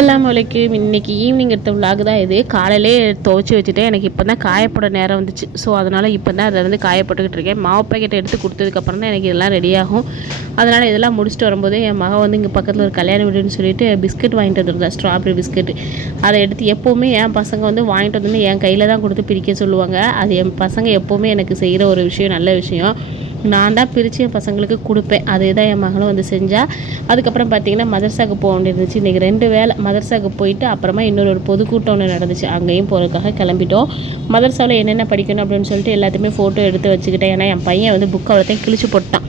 எல்லாம் அலைக்கும். இன்னைக்கு ஈவினிங் எடுத்த vlog தான் இது. காலையிலே துவச்சி வச்சுட்டேன். எனக்கு இப்போ தான் காயப்போட நேரம் வந்துச்சு. ஸோ அதனால் இப்போ தான் அதை வந்து காயப்பட்டுக்கிட்டு இருக்கேன். மாவு பேக்கெட் எடுத்து கொடுத்ததுக்கப்புறம் தான் எனக்கு இதெல்லாம் ரெடி ஆகும். அதனால் இதெல்லாம் முடிச்சுட்டு வரும்போது என் மகன் வந்து இங்கே பக்கத்தில் ஒரு கல்யாண வீடுன்னு சொல்லிட்டு பிஸ்கட் வாங்கிட்டு வந்துருந்தா ஸ்ட்ராபெரி பிஸ்கட் அதை எடுத்து எப்போவுமே என் பசங்க வந்து வாங்கிட்டு வந்து என் கையில் தான் கொடுத்து பிரிக்க சொல்லுவாங்க. அது என் பசங்க எப்போவுமே எனக்கு செய்கிற ஒரு விஷயம் நல்ல விஷயம். நான் தான் பிரித்து என் பசங்களுக்கு கொடுப்பேன். அதே தான் என் மகளும் வந்து செஞ்சால் அதுக்கப்புறம் பார்த்தீங்கன்னா மதர்சாக்கு போக வேண்டியிருந்துச்சு. இன்றைக்கி ரெண்டு வேளை மதர்சாக்கு போயிட்டு அப்புறமா இன்னொரு ஒரு பொதுக்கூட்டம் ஒன்று நடந்துச்சு. அங்கேயும் போகிறதுக்காக கிளம்பிட்டோம். மதர்சாவில் என்னென்ன படிக்கணும் அப்படின்னு சொல்லிட்டு எல்லாத்தையுமே ஃபோட்டோ எடுத்து வச்சுக்கிட்டேன். ஏன்னா என் பையன் வந்து புக் அவ்வளோத்தையும் கிழிச்சு போட்டான்.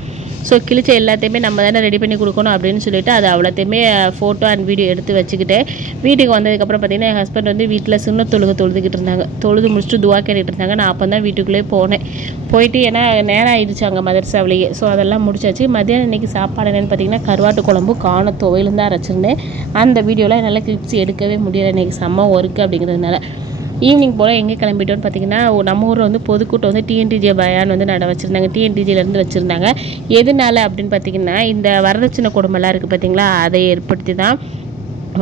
ஸோ கிழிச்ச எல்லாத்தையுமே நம்ம தானே ரெடி பண்ணி கொடுக்கணும் அப்படின்னு சொல்லிட்டு அது அவ்வளோத்தையுமே ஃபோட்டோ அண்ட் வீடியோ எடுத்து வச்சுக்கிட்டேன் வீட்டுக்கு வந்ததுக்கப்புறம் பார்த்தீங்கன்னா என் ஹஸ்பண்ட் வந்து வீட்டில் சின்ன தொழுக தொழுதுகிட்டு இருந்தாங்க. தொழுது முடிச்சுட்டு துவா கேட்டுட்டு இருந்தாங்க. நான் அப்போ தான் வீட்டுக்குள்ளே போனேன். போயிட்டு ஏன்னா நேரம் ஆயிடுச்சு அங்கே மதர்சாவிலேயே ஸோ அதெல்லாம் முடிச்சாச்சு. மதியானம் இன்றைக்கி சாப்பாடு என்னென்னு பார்த்தீங்கன்னா கருவாட்டு குழம்பு காண துவையிலும் தான் அரைச்சிருந்தேன். அந்த வீடியோவில் என்னால் கிளிப்ஸ் எடுக்கவே முடியலை. இன்றைக்கி செம்ம ஒர்க்கு அப்படிங்கிறதுனால. ஈவினிங் போல் எங்கே கிளம்பிட்டோன்னு பார்த்தீங்கன்னா நம்ம ஊரில் வந்து பொதுக்கூட்டம் வந்து டிஎன்டிஜே பயான் வந்து நட வச்சுருந்தாங்க. டிஎன்டிஜேலேருந்து வச்சுருந்தாங்க. எதனால அப்படின்னு பார்த்தீங்கன்னா இந்த வரதட்சணை குடும்பம்லாம் இருக்குது பார்த்தீங்களா அதை ஏற்படுத்தி தான்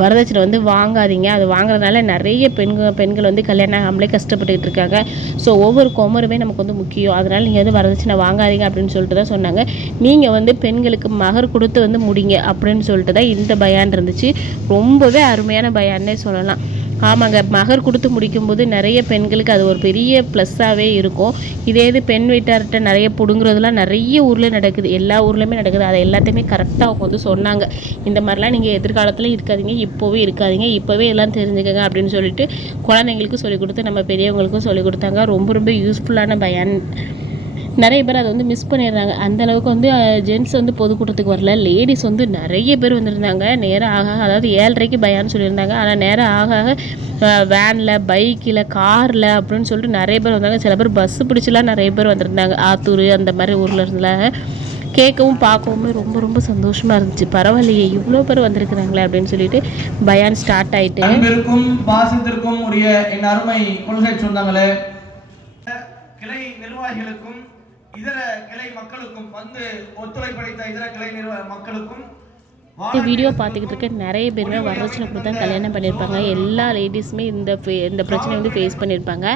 வரதட்சணை வந்து வாங்காதீங்க. அது வாங்குறதுனால நிறைய பெண்கள் பெண்கள் வந்து கல்யாணம் ஆகாமலே கஷ்டப்பட்டுக்கிட்டு இருக்காங்க. ஸோ ஒவ்வொரு குமருமே நமக்கு வந்து முக்கியம். அதனால் நீங்கள் வந்து வரதட்சணை வாங்காதீங்க அப்படின்னு சொல்லிட்டு தான் சொன்னாங்க. நீங்கள் வந்து பெண்களுக்கு மகர் கொடுத்து வந்து முடிங்க அப்படின்னு சொல்லிட்டு தான் இந்த பயான் இருந்துச்சு. ரொம்பவே அருமையான பயான்னே சொல்லலாம். ஆமாங்க மகர் கொடுத்து முடிக்கும்போது நிறைய பெண்களுக்கு அது ஒரு பெரிய ப்ளஸ்ஸாகவே இருக்கும். இதே இது பெண் வீட்டார்கிட்ட நிறைய பிடுங்குறதுலாம் நிறைய ஊரில் நடக்குது. எல்லா ஊர்லேயுமே நடக்குது. அதை எல்லாத்தையுமே கரெக்டாக அவங்க வந்து சொன்னாங்க. இந்த மாதிரிலாம் நீங்கள் எதிர்காலத்தில் இருக்காதீங்க இப்போவே இருக்காதீங்க இப்போவே எல்லாம் தெரிஞ்சுக்கங்க அப்படின்னு சொல்லிட்டு குழந்தைங்களுக்கும் சொல்லிக் கொடுத்து நம்ம பெரியவங்களுக்கும் சொல்லிக் கொடுத்தாங்க. ரொம்ப ரொம்ப யூஸ்ஃபுல்லான பயான். நிறைய பேர் அதை வந்து மிஸ் பண்ணிடுறாங்க. அந்த அளவுக்கு வந்து ஜென்ட்ஸ் வந்து பொதுக்கூட்டத்துக்கு வரல. லேடிஸ் வந்து நிறைய பேர் வந்திருந்தாங்க. நேரம் ஆக ஆக அதாவது ஏழரைக்கு பயான்னு சொல்லியிருந்தாங்க. ஆனால் நேரம் ஆக ஆக வேனில் பைக்கில் காரில் அப்படின்னு சொல்லிட்டு நிறைய பேர் வந்தாங்க. சில பேர் பஸ்ஸு பிடிச்சிலாம் நிறைய பேர் வந்திருந்தாங்க. ஆத்தூர் அந்த மாதிரி ஊரில் இருந்தாங்க கேட்கவும் பார்க்கவும் ரொம்ப ரொம்ப சந்தோஷமாக இருந்துச்சு. பரவாயில்லையே இவ்வளோ பேர் வந்திருக்கிறாங்களே அப்படின்னு சொல்லிட்டு பயான் ஸ்டார்ட் ஆயிட்டு. அன்பிற்கும் பாசத்திற்கும் உரிய என் அருமை கொள்கை சொந்தங்களே கிளை நிர்வாகிகளுக்கும் இதர கிளை மக்களுக்கும் வந்து ஒத்துழைப்படைத்த இதர கிளை நிர்வ மக்களுக்கும் இந்த வீடியோ பார்த்துக்கிட்டு இருக்க நிறைய பேருமே வரதட்சணை கொடுத்து தான் கல்யாணம் பண்ணியிருப்பாங்க. எல்லா லேடிஸுமே இந்த ஃபே- இந்த பிரச்சனையை வந்து ஃபேஸ் பண்ணியிருப்பாங்க.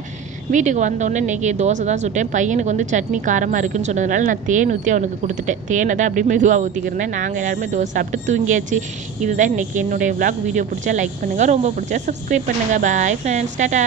வீட்டுக்கு வந்தோடனே இன்றைக்கி தோசை தான் சுட்டேன். பையனுக்கு வந்து சட்னி காரமாக இருக்குன்னு சொன்னதுனால நான் தேன் ஊற்றி அவனுக்கு கொடுத்துட்டேன். தேனை தான் அப்படியே மெதுவாக ஊற்றிக்கிறேன் நாங்கள் எல்லாருமே தோசை சாப்பிட்டு தூங்கியாச்சு. இதுதான் இன்றைக்கி என்னுடைய விளாக் வீடியோ பிடிச்சா லைக் பண்ணுங்கள் ரொம்ப பிடிச்சா சப்ஸ்கிரைப் பண்ணுங்கள் பாய் ஃப்ரெண்ட்ஸ் டாட்டா